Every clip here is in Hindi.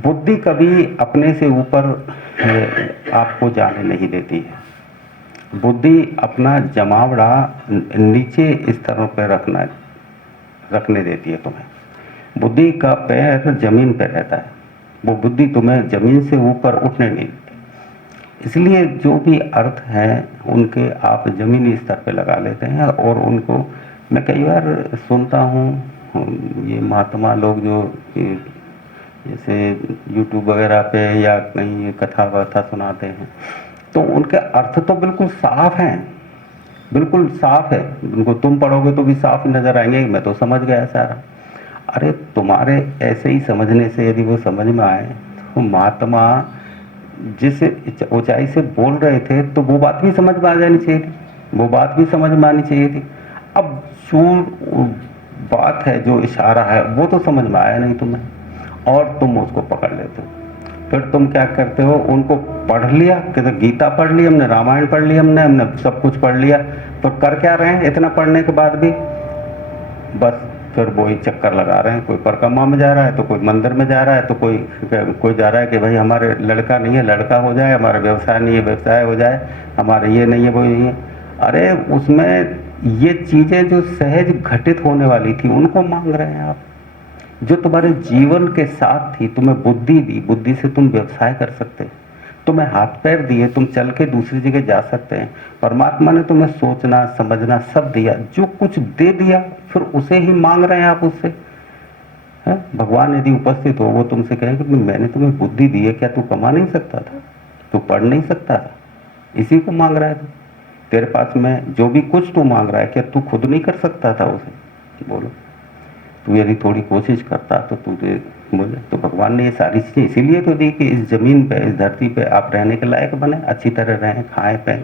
बुद्धि कभी अपने से ऊपर आपको जाने नहीं देती है। बुद्धि अपना जमावड़ा नीचे स्तरों पर रखने देती है तुम्हें। बुद्धि का पैर जमीन पर रहता है, वो बुद्धि तुम्हें जमीन से ऊपर उठने नहीं देती। इसलिए जो भी अर्थ हैं उनके आप जमीनी स्तर पे लगा लेते हैं, और उनको मैं कई बार सुनता हूँ, ये महात्मा लोग जो जैसे यूट्यूब वगैरह पे या कहीं कथा वथा सुनाते हैं, तो उनके अर्थ तो बिल्कुल साफ हैं, बिल्कुल साफ है, उनको तुम पढ़ोगे तो भी साफ नजर आएंगे, मैं तो समझ गया सारा। अरे तुम्हारे ऐसे ही समझने से यदि वो समझ में आए, तो महात्मा जिस ऊंचाई से बोल रहे थे तो वो बात भी समझ में आ जानी चाहिए थी, वो बात भी समझ में आनी चाहिए थी। अब जो बात है, जो इशारा है, वो तो समझ में आया नहीं तुम्हें, और तुम उसको पकड़ लेते हो। फिर तुम क्या करते हो, उनको पढ़ लिया कि तो गीता पढ़ ली हमने, रामायण पढ़ ली हमने सब कुछ पढ़ लिया, तो कर क्या रहे हैं इतना पढ़ने के बाद भी? बस फिर वही चक्कर लगा रहे हैं। कोई परिक्रमा में जा रहा है, तो कोई मंदिर में जा रहा है, तो कोई जा रहा है कि भाई हमारे लड़का नहीं है लड़का हो जाए, हमारा व्यवसाय नहीं है व्यवसाय हो जाए, हमारे ये नहीं है वो नहीं है। अरे उसमें ये चीज़ें जो सहज घटित होने वाली थी उनको मांग रहे हैं आप। जो तुम्हारे जीवन के साथ थी, तुम्हें बुद्धि दी, बुद्धि से तुम व्यवसाय कर सकते हैं, तुम्हें हाथ पैर दिए, तुम चल के दूसरी जगह जा सकते हैं। परमात्मा ने तुम्हें सोचना समझना सब दिया, जो कुछ दे दिया फिर उसे ही मांग रहे हैं आप उससे। भगवान यदि उपस्थित हो, वो तुमसे कहें कि मैंने तुम्हें बुद्धि दी है, क्या तू कमा नहीं सकता था, तू पढ़ नहीं सकता था, इसी को मांग रहा है तू। तेरे पास में जो भी कुछ तू मांग रहा है, क्या तू खुद नहीं कर सकता था उसे? बोलो, तू यदि थोड़ी कोशिश करता तो तुझे बोले। तो भगवान ने ये सारी चीज़ें इसीलिए तो दी कि इस जमीन पे, इस धरती पे आप रहने के लायक बने, अच्छी तरह रहें, खाएं पिएं,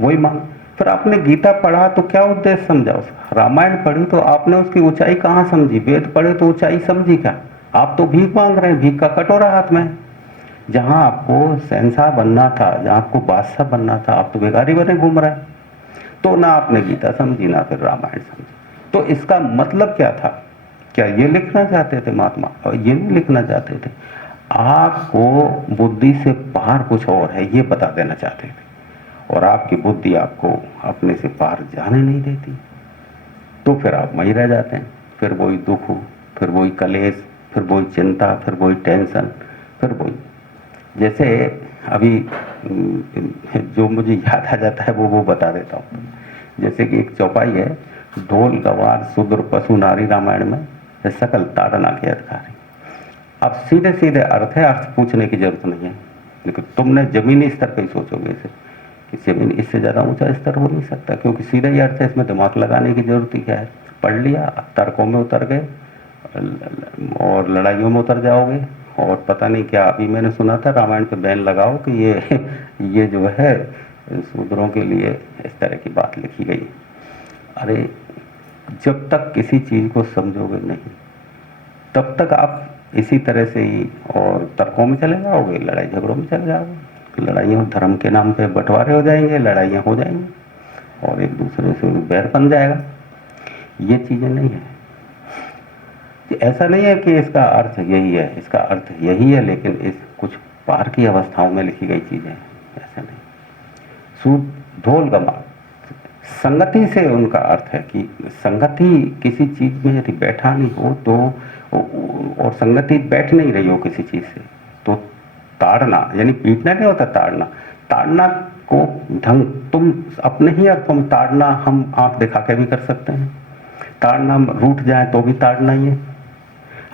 वही मांग। फिर आपने गीता पढ़ा तो क्या उद्देश्य समझा उसका? रामायण पढ़ी तो आपने उसकी ऊंचाई कहाँ समझी? वेद पढ़े तो ऊंचाई समझी क्या? आप तो भीख मांग रहे हैं, भीख का कटोरा हाथ में। जहाँ आपको शहंशाह बनना था, जहाँ आपको बादशाह बनना था, आप तो भिखारी बने घूम रहे हैं। तो ना आपने गीता समझी, ना फिर रामायण समझी। तो इसका मतलब क्या था? क्या ये लिखना चाहते थे महात्मा? और ये नहीं लिखना चाहते थे, आपको बुद्धि से पार कुछ और है ये बता देना चाहते थे, और आपकी बुद्धि आपको अपने से पार जाने नहीं देती। तो फिर आप वहीं रह जाते हैं, फिर वही दुख, फिर वही कलेश, फिर वही चिंता, फिर वही टेंशन, फिर वही। जैसे अभी जो मुझे याद आ जाता है वो बता देता हूँ। जैसे कि एक चौपाई है, ढोल गवार शूद्र पशु नारी रामायण में सकल ताड़ना के अधिकारी। अब सीधे सीधे अर्थ है, अर्थ पूछने की जरूरत नहीं है, लेकिन तुमने जमीनी स्तर पे ही सोचोगे इसे कि जमीन इससे ज़्यादा ऊंचा स्तर हो नहीं सकता, क्योंकि सीधा ही अर्थ है, इसमें दिमाग लगाने की जरूरत ही क्या है? पढ़ लिया, तर्कों में उतर गए और लड़ाइयों में उतर जाओगे, और पता नहीं क्या। अभी मैंने सुना था रामायण पे बैन लगाओ कि ये जो है शूद्रों के लिए इस तरह की बात लिखी गई। अरे जब तक किसी चीज़ को समझोगे नहीं, तब तक आप इसी तरह से ही और तर्कों में चले जाओगे, लड़ाई झगड़ों में चले जाओगे, लड़ाइयों धर्म के नाम पे बंटवारे हो जाएंगे, लड़ाइयाँ हो जाएंगी, और एक दूसरे से बैर बन जाएगा। ये चीज़ें नहीं है। ऐसा नहीं है कि इसका अर्थ यही है, इसका अर्थ यही है, लेकिन इस कुछ पार की अवस्थाओं में लिखी गई चीज़ें, ऐसा नहीं। सूद ढोल गमा, संगति से उनका अर्थ है कि संगति किसी चीज में यदि बैठा नहीं हो तो, और संगति बैठ नहीं रही हो किसी चीज से, तो ताड़ना, यानी पीटना नहीं होता, ताड़ना। ताड़ना को ढंग तुम अपने ही अर्थों में, ताड़ना हम आंख दिखा के भी कर सकते हैं, ताड़ना हम रूठ जाए तो भी ताड़ना ही है,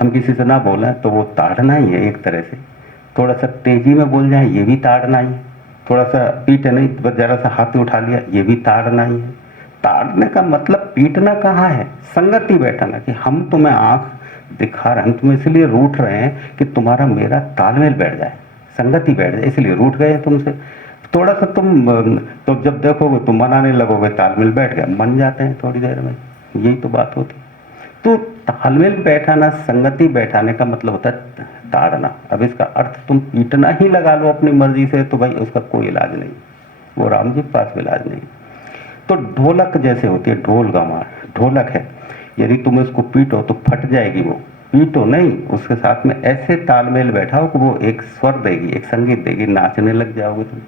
हम किसी से ना बोलें तो वो ताड़ना ही है एक तरह से, थोड़ा सा तेजी में बोल जाए ये भी ताड़ना ही है, थोड़ा सा पीटे नहीं बस जरा सा हाथ उठा लिया ये भी ताड़ना ही है। ताड़ने का मतलब पीटना कहाँ है? संगति बैठाना, कि हम तुम्हें आंख दिखा रहे हैं, हम तुम्हें इसलिए रूठ रहे हैं कि तुम्हारा मेरा तालमेल बैठ जाए, संगति बैठ जाए, इसलिए रूठ गए तुमसे। थोड़ा सा तुम तो जब देखोगे तुम मनाने लगोगे, तालमेल बैठ गया, मन जाते हैं थोड़ी देर में, यही तो बात होती। तो तालमेल बैठाना, संगति बैठाने का मतलब होता है ताड़ना। अब इसका अर्थ तुम पीटना ही लगा लो अपनी मर्जी से, तो भाई उसका कोई इलाज नहीं, वो राम जी के पास भी इलाज नहीं। तो ढोलक जैसे होती है, ढोल गंवार ढोलक है, यदि तुम इसको पीटो तो फट जाएगी वो, पीटो नहीं, उसके साथ में ऐसे तालमेल बैठाओ कि वो एक स्वर देगी, एक संगीत देगी, नाचने लग जाओगे तुम।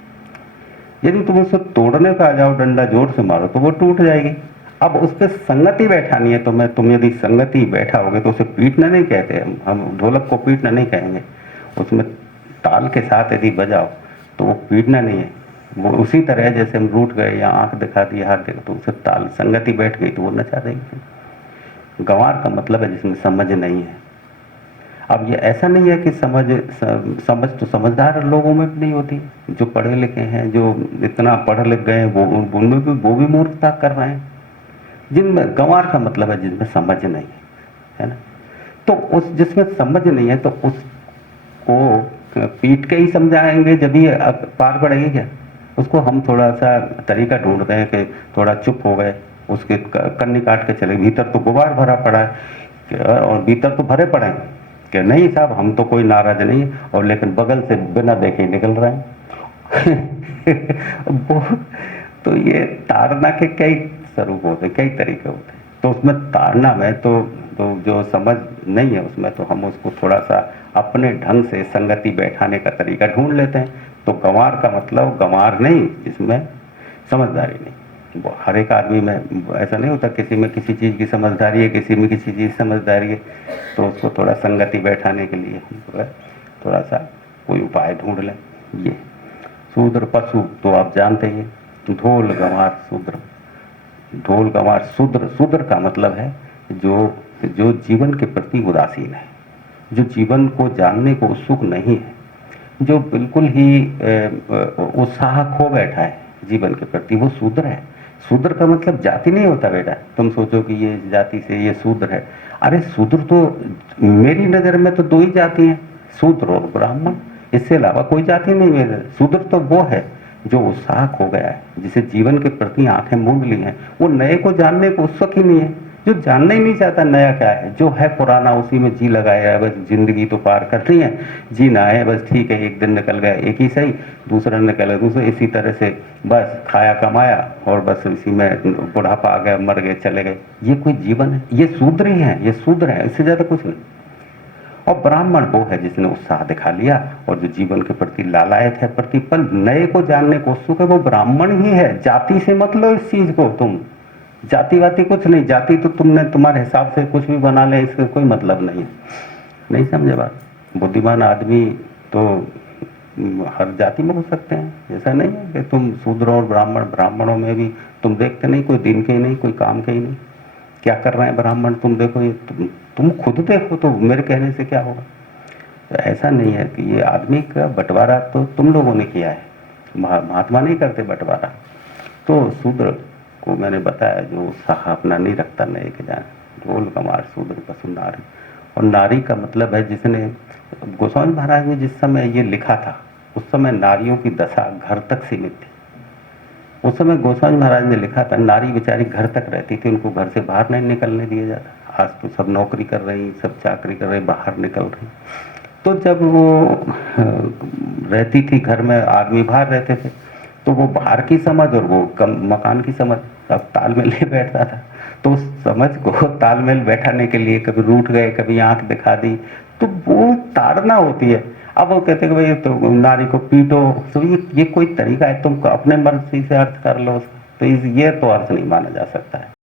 यदि तुम उसको तोड़ने पे आ जाओ, डंडा जोर से मारो तो वो टूट जाएगी। अब उस पर संगति बैठानी है तो मैं तुम यदि संगति बैठाओगे तो उसे पीटना नहीं कहते हम ढोलक को पीटना नहीं कहेंगे। उसमें ताल के साथ यदि बजाओ तो वो पीटना नहीं है। वो उसी तरह जैसे हम रूठ गए या आंख दिखा दी, हाथ देखा, तो उसे ताल संगति बैठ गई तो वो नचा देगी। गंवार का मतलब है जिसमें समझ नहीं है। अब ये ऐसा नहीं है कि समझ तो समझदार लोगों में भी नहीं होती, जो पढ़े लिखे हैं, जो इतना पढ़ लिख गए वो उनमें भी वो भी मूर्खता कर रहे हैं। जिनमें गंवार का मतलब है जिनमें समझ नहीं है ना। तो उस जिसमें समझ नहीं है तो उसको पीट के ही समझाएंगे जब ही पार पड़ेगी क्या। उसको हम थोड़ा सा तरीका ढूंढते हैं कि थोड़ा चुप हो गए, उसके कन्नी काट के चले, भीतर तो गुबार भरा पड़ा है और भीतर तो भरे पड़े हैं कि नहीं साहब हम तो कोई नाराज नहीं है, और लेकिन बगल से बिना देखे निकल रहे हैं। तो ये ताड़ना के कई स्वरूप होते, कई तरीके होते हैं। तो उसमें ताड़ना में तो जो समझ नहीं है उसमें तो हम उसको थोड़ा सा अपने ढंग से संगति बैठाने का तरीका ढूंढ लेते हैं। तो गंवार का मतलब गंवार नहीं जिसमें समझदारी नहीं। हर एक आदमी में ऐसा नहीं होता, किसी में किसी चीज़ की समझदारी है, किसी में किसी चीज़ समझदारी है। तो उसको थोड़ा संगति बैठाने के लिए हम थोड़ा सा कोई उपाय ढूंढ लें। ये शूद्र पशु तो आप जानते ही, ढोल गंवार शूद्र। ढोल गंवार शूद्र, शूद्र का मतलब है जो जीवन के प्रति उदासीन है, जो जीवन को जानने को उत्सुक नहीं है, जो बिल्कुल ही उत्साह खो बैठा है जीवन के प्रति, वो शूद्र है। शूद्र का मतलब जाति नहीं होता बेटा, तुम सोचो कि ये जाति से ये शूद्र है। अरे शूद्र तो मेरी नज़र में तो दो ही जाति हैं, शूद्र और ब्राह्मण, इससे अलावा कोई जाति नहीं मेरे। शूद्र तो वो है जो उत्साह खो गया है, जिसे जीवन के प्रति आंखें मूंद ली हैं, वो नए को जानने को उत्सुक ही नहीं है, जो जानना ही नहीं चाहता नया क्या है, जो है पुराना उसी में जी लगाया है। बस जिंदगी तो पार करनी है, जीना है बस, ठीक है एक दिन निकल गया एक ही सही, दूसरा निकल गया दूसरा, इसी तरह से बस खाया कमाया और बस इसी में बुढ़ापा आ गया, मर गए चले गए। ये कोई जीवन है? ये शूद्र ही है, ये शूद्र है, इससे ज़्यादा कुछ नहीं। और ब्राह्मण वो है जिसने उत्साह दिखा लिया और जो जीवन के प्रति लालायत है, प्रतिपल नए को जानने को उत्सुक है, वो ब्राह्मण ही है। जाति से मत लो इस चीज को, तुम जाति वाति कुछ नहीं, जाति तो तुमने तुम्हारे हिसाब से कुछ भी बना ले, इसका कोई मतलब नहीं है। नहीं समझे बात? बुद्धिमान आदमी तो हर जाति में हो सकते हैं। ऐसा नहीं है कि तुम शूद्र और ब्राह्मणों में भी तुम देखते नहीं, कोई दिन के ही नहीं, कोई काम के ही नहीं, क्या कर रहे हैं ब्राह्मण तुम देखो, ये तुम खुद देखो, तो मेरे कहने से क्या होगा। तो ऐसा नहीं है कि ये आदमी का बंटवारा तो तुम लोगों ने किया है, महात्मा नहीं करते बंटवारा। तो शूद्र को मैंने बताया जो उत्साह अपना नहीं रखता नए के जाने, ढोल गंवार शूद्र पशु नारी। और नारी का मतलब है जिसने, गोस्वामी महाराज ने जिस समय ये लिखा था उस समय नारियों की दशा घर तक सीमित थी। उस समय गोस्वामी महाराज ने लिखा था नारी बेचारी घर तक रहती थी, उनको घर से बाहर नहीं निकलने दिया जाता। आज तो सब नौकरी कर रही, सब चाकरी कर रही, बाहर निकल रही। तो जब वो रहती थी घर में, आदमी बाहर रहते थे, तो वो बाहर की समझ और वो मकान की समझ अब तालमेल नहीं बैठता था। तो उस समझ को तालमेल बैठाने के लिए कभी रूठ गए, कभी आंख दिखा दी, तो वो ताड़ना होती है। अब वो कहते कि भाई तो नारी को पीटो, तो ये कोई तरीका है? तुम अपने मर्जी से अर्थ कर लो उसका, तो ये तो अर्थ नहीं माना जा सकता है।